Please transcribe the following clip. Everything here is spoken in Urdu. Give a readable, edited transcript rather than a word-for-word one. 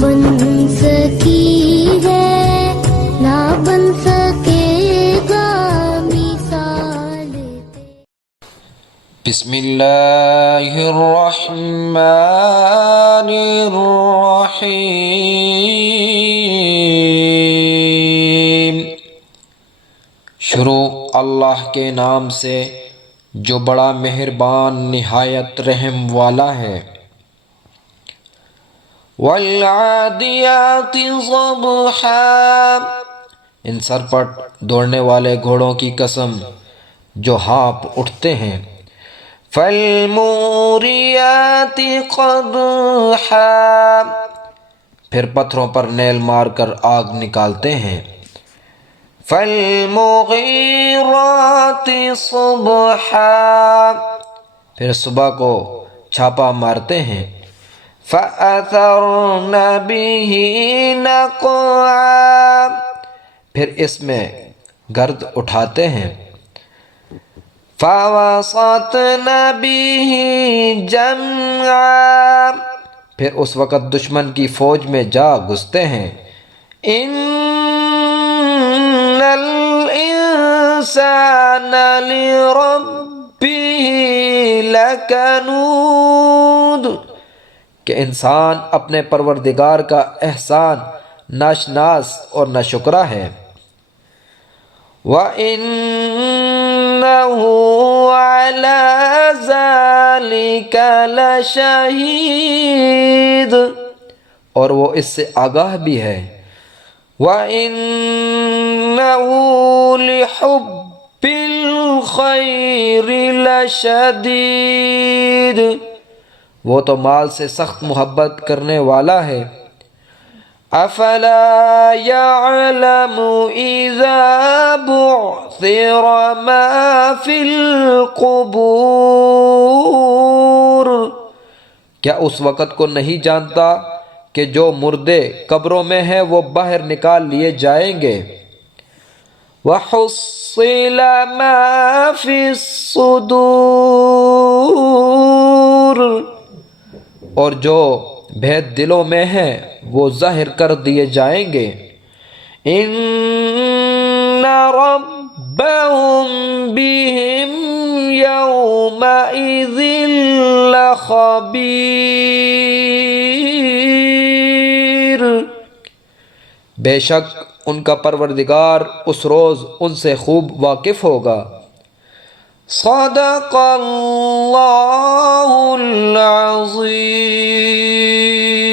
بن سکی ہے نہ بن سکے گا مثال۔ بسم اللہ الرحمن الرحیم۔ شروع اللہ کے نام سے جو بڑا مہربان نہایت رحم والا ہے۔ والعادیات ضبحا، ان سرپٹ دوڑنے والے گھوڑوں کی قسم جو ہانپ اٹھتے ہیں۔ فالموریات قدحا، پھر پتھروں پر نیل مار کر آگ نکالتے ہیں۔ فالمغیرات صبحا، پھر صبح کو چھاپا مارتے ہیں۔ فأثرن به نقعا، پھر اس میں گرد اٹھاتے ہیں۔ فوسطن به جمعا، پھر اس وقت دشمن کی فوج میں جا گھستے ہیں۔ ان الانسان لربه لکنود، کہ انسان اپنے پروردگار کا احسان ناشناس اور ناشکرا ہے۔ وَإِنَّهُ عَلَى ذَلِكَ لَشَهِيدٌ، اور وہ اس سے آگاہ بھی ہے۔ وَإِنَّهُ لِحُبِّ الْخَيْرِ لَشَدِيدٌ، وہ تو مال سے سخت محبت کرنے والا ہے۔ افلا يعلم اذا بعثر ما في القبور، کیا اس وقت کو نہیں جانتا کہ جو مردے قبروں میں ہیں وہ باہر نکال لیے جائیں گے۔ وحصل ما في الصدور، اور جو بھید دلوں میں ہیں وہ ظاہر کر دیے جائیں گے۔ ان ربهم بهم يومئذ لخبیر، بے شک ان کا پروردگار اس روز ان سے خوب واقف ہوگا۔ صدق اللہ العظیم۔